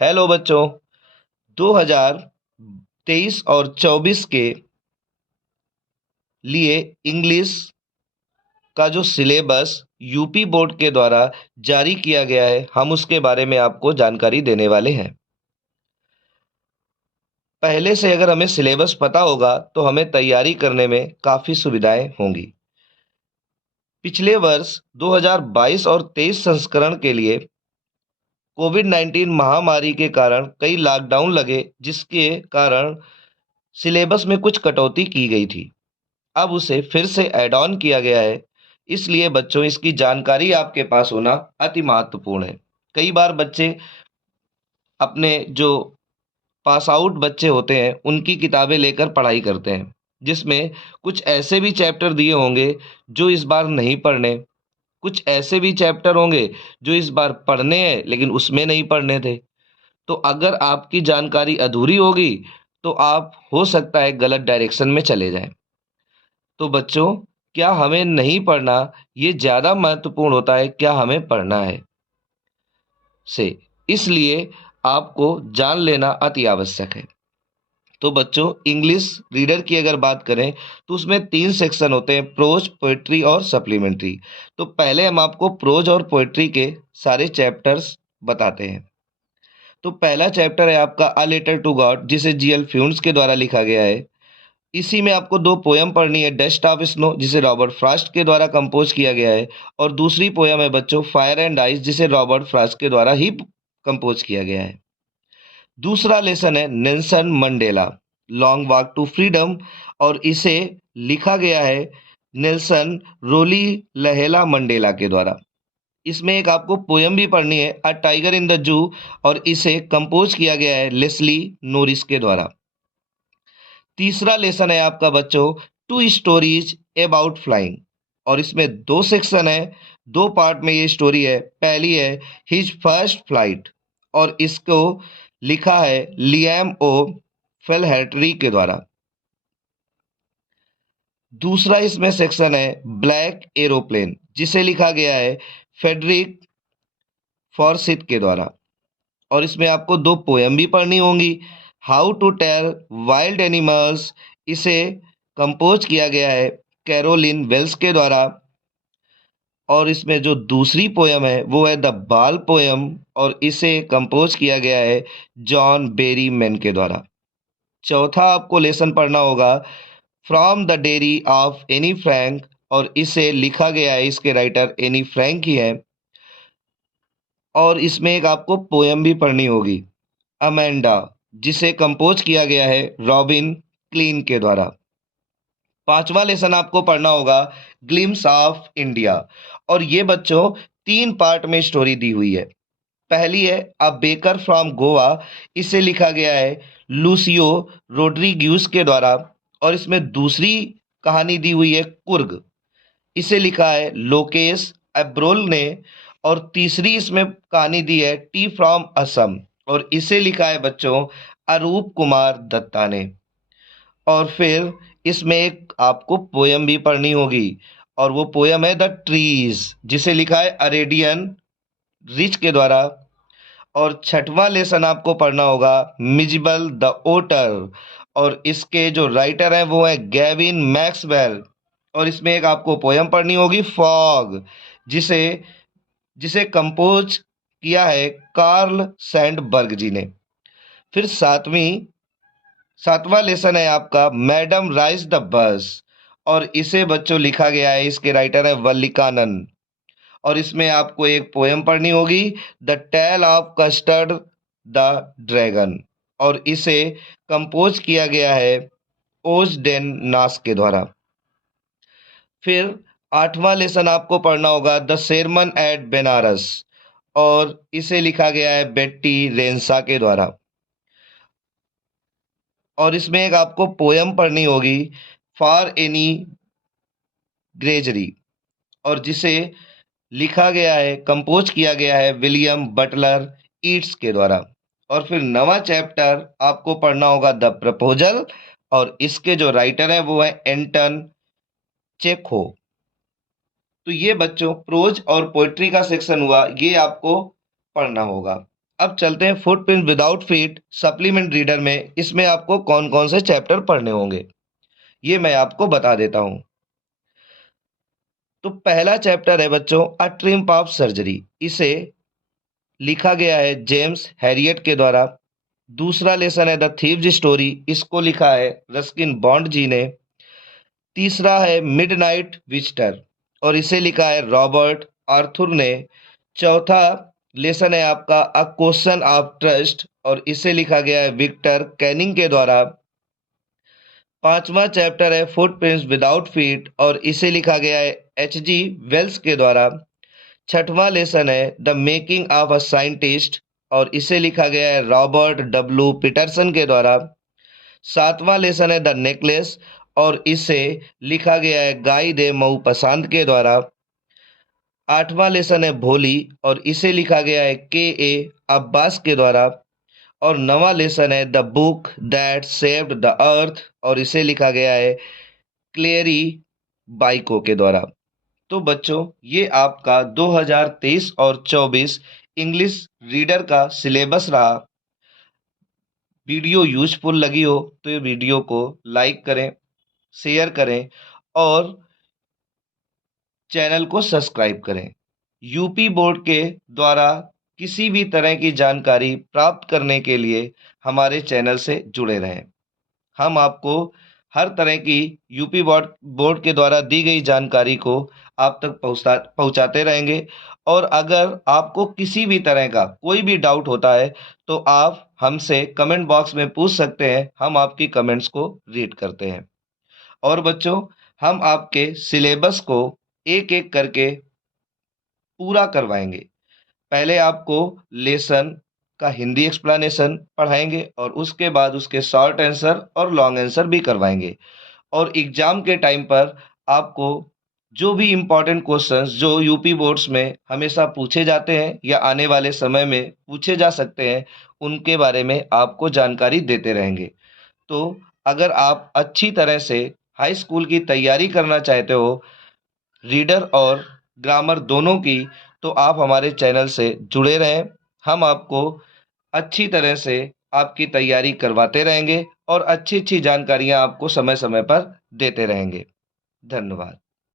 Hello बच्चों। 2023 और 24 के लिए इंग्लिश का जो सिलेबस यूपी बोर्ड के द्वारा जारी किया गया है, हम उसके बारे में आपको जानकारी देने वाले हैं। पहले से अगर हमें सिलेबस पता होगा तो हमें तैयारी करने में काफ़ी सुविधाएं होंगी। पिछले वर्ष 2022 और 23 संस्करण के लिए कोविड-19 महामारी के कारण कई लॉकडाउन लगे, जिसके कारण सिलेबस में कुछ कटौती की गई थी। अब उसे फिर से ऐड ऑन किया गया है। इसलिए बच्चों, इसकी जानकारी आपके पास होना अति महत्वपूर्ण है। कई बार बच्चे अपने जो पास आउट बच्चे होते हैं उनकी किताबें लेकर पढ़ाई करते हैं, जिसमें कुछ ऐसे भी चैप्टर दिए होंगे जो इस बार नहीं पढ़ने, कुछ ऐसे भी चैप्टर होंगे जो इस बार पढ़ने हैं लेकिन उसमें नहीं पढ़ने थे। तो अगर आपकी जानकारी अधूरी होगी तो आप हो सकता है गलत डायरेक्शन में चले जाएं। तो बच्चों, क्या हमें नहीं पढ़ना, ये ज़्यादा महत्वपूर्ण होता है क्या हमें पढ़ना है से। इसलिए आपको जान लेना अति आवश्यक है। तो बच्चों, इंग्लिश रीडर की अगर बात करें तो उसमें 3 सेक्शन होते हैं: प्रोज, पोएट्री और सप्लीमेंट्री। तो पहले हम आपको प्रोज और पोएट्री के सारे चैप्टर्स बताते हैं। तो पहला चैप्टर है आपका अ लेटर टू गॉड, जिसे जीएल फ्यून्स के द्वारा लिखा गया है। इसी में आपको 2 पोयम पढ़नी है: डस्ट ऑफ स्नो, जिसे रॉबर्ट फ्रॉस्ट के द्वारा कंपोज किया गया है, और दूसरी पोयम है बच्चों फायर एंड आइस, जिसे रॉबर्ट फ्रॉस्ट के द्वारा ही कंपोज किया गया है। दूसरा लेसन है Nelson Mandela, long walk to freedom, और इसे लिखा गया है नेल्सन रोली लहेला मंडेला के द्वारा। इसमें एक आपको पोयम भी पढ़नी है, a tiger in the zoo, और इसे कंपोज किया गया है लेस्ली नोरिस के द्वारा। तीसरा लेसन है आपका बच्चों टू स्टोरीज अबाउट फ्लाइंग, और इसमें 2 सेक्शन है, 2 पार्ट में ये स्टोरी है। पहली है हिज फर्स्ट फ्लाइट, और इसको लिखा है लियाम ओ फेलहर्टरी के द्वारा। दूसरा इसमें सेक्शन है ब्लैक एरोप्लेन, जिसे लिखा गया है फेडरिक फॉरसिथ के द्वारा, और इसमें आपको 2 पोयम भी पढ़नी होंगी। How to tell wild animals, इसे कंपोज किया गया है कैरोलिन वेल्स के द्वारा, और इसमें जो दूसरी पोयम है वो है द बाल पोयम, और इसे कंपोज किया गया है जॉन बेरी मैन के द्वारा। चौथा आपको लेसन पढ़ना होगा from the dairy of Anne Frank, और इसे लिखा गया है, इसके राइटर एनी फ्रैंक ही है, और इसमें एक आपको पोयम भी पढ़नी होगी अमेंडा, जिसे कंपोज किया गया है रॉबिन क्लीन के द्वारा। पांचवा लेसन आपको पढ़ना होगा ग्लिम्स ऑफ इंडिया, और ये बच्चों 3 पार्ट में स्टोरी दी हुई है। पहली है अ बेकर फ्रॉम गोवा, इसे लिखा गया है लूसियो रोड्रिग्यूस के द्वारा, और इसमें दूसरी कहानी दी हुई है कुर्ग, इसे लिखा है लोकेश एब्रोल ने, और तीसरी इसमें कहानी दी है टी फ्रॉम असम, और इसे लिखा है बच्चों अरूप कुमार दत्ता ने। और फिर इसमें एक आपको पोयम भी पढ़नी होगी, और वो पोयम है द ट्रीज, जिसे लिखा है अरेडियन रिच के द्वारा। और छठवां लेसन आपको पढ़ना होगा मिजिबल द ओटर, और इसके जो राइटर हैं वो है गैविन मैक्सवेल, और इसमें एक आपको पोयम पढ़नी होगी फॉग, जिसे जिसे कंपोज किया है कार्ल सैंडबर्ग जी ने। फिर सातवां लेसन है आपका मैडम राइज द बस, और इसे बच्चों लिखा गया है, इसके राइटर है वल्लिकानंद, और इसमें आपको एक पोयम पढ़नी होगी the tale of Custard the dragon, और इसे कंपोज किया गया है ओजडेन नास के द्वारा। फिर आठवां लेसन आपको पढ़ना होगा द सेरमन एट बेनारस, और इसे लिखा गया है बेट्टी रेंसा के द्वारा, और इसमें एक आपको पोयम पढ़नी होगी फॉर एनी ग्रेजरी, और जिसे लिखा गया है, कंपोज किया गया है विलियम बटलर ईट्स के द्वारा। और फिर नवा चैप्टर आपको पढ़ना होगा द प्रपोजल, और इसके जो राइटर हैं वो है एंटन चेखो। तो ये बच्चों प्रोज और पोएट्री का सेक्शन हुआ, ये आपको पढ़ना होगा। अब चलते हैं footprint without feet supplement reader में। इसमें आपको कौन कौन से चैप्टर पढ़ने होंगे ये मैं आपको बता देता हूं। तो पहला चैप्टर है बच्चों अ ट्रिम्प ऑफ सर्जरी। इसे लिखा गया है जेम्स हैरियट के द्वारा। दूसरा लेसन है द थीव्स स्टोरी। इसको लिखा है रस्किन बॉन्ड जी ने। तीसरा है मिडनाइट विजिटर और इसे लिखा है रॉबर्ट आर्थर ने। चौथा लेसन है आपका अ क्वेश्चन ऑफ ट्रस्ट और इसे लिखा गया है विक्टर कैनिंग के द्वारा। पांचवा चैप्टर है फुटप्रिंट्स विदाउट फीट और इसे लिखा गया है H.G. वेल्स के द्वारा। छठवां लेसन है the making of a scientist और इसे लिखा गया है रॉबर्ट डब्ल्यू पीटरसन के द्वारा। सातवां लेसन है द नेकलेस और इसे लिखा गया है गाई दे मऊपसंद के द्वारा। आठवां लेसन है भोली और इसे लिखा गया है K.A. अब्बास के द्वारा। और नवा लेसन है the book that saved the earth और इसे लिखा गया है क्लेरी बाइको के द्वारा। तो बच्चों ये आपका 2023 और 24 इंग्लिश रीडर का सिलेबस रहा। वीडियो यूजफुल लगी हो तो ये वीडियो को लाइक करें, शेयर करें और चैनल को सब्सक्राइब करें। यूपी बोर्ड के द्वारा किसी भी तरह की जानकारी प्राप्त करने के लिए हमारे चैनल से जुड़े रहें। हम आपको हर तरह की यूपी बोर्ड के द्वारा दी गई जानकारी को आप तक पहुंचाते रहेंगे। और अगर आपको किसी भी तरह का कोई भी डाउट होता है तो आप हमसे कमेंट बॉक्स में पूछ सकते हैं। हम आपकी कमेंट्स को रीड करते हैं। और बच्चों हम आपके सिलेबस को एक एक करके पूरा करवाएंगे। पहले आपको लेसन का हिंदी एक्सप्लेनेशन पढ़ाएंगे और उसके बाद उसके शॉर्ट आंसर और लॉन्ग आंसर भी करवाएंगे। और एग्जाम के टाइम पर आपको जो भी इम्पोर्टेंट क्वेश्चंस जो यूपी बोर्ड्स में हमेशा पूछे जाते हैं या आने वाले समय में पूछे जा सकते हैं उनके बारे में आपको जानकारी देते रहेंगे। तो अगर आप अच्छी तरह से हाई स्कूल की तैयारी करना चाहते हो रीडर और ग्रामर दोनों की तो आप हमारे चैनल से जुड़े रहें। हम आपको अच्छी तरह से आपकी तैयारी करवाते रहेंगे और अच्छी अच्छी जानकारियां आपको समय समय पर देते रहेंगे। धन्यवाद।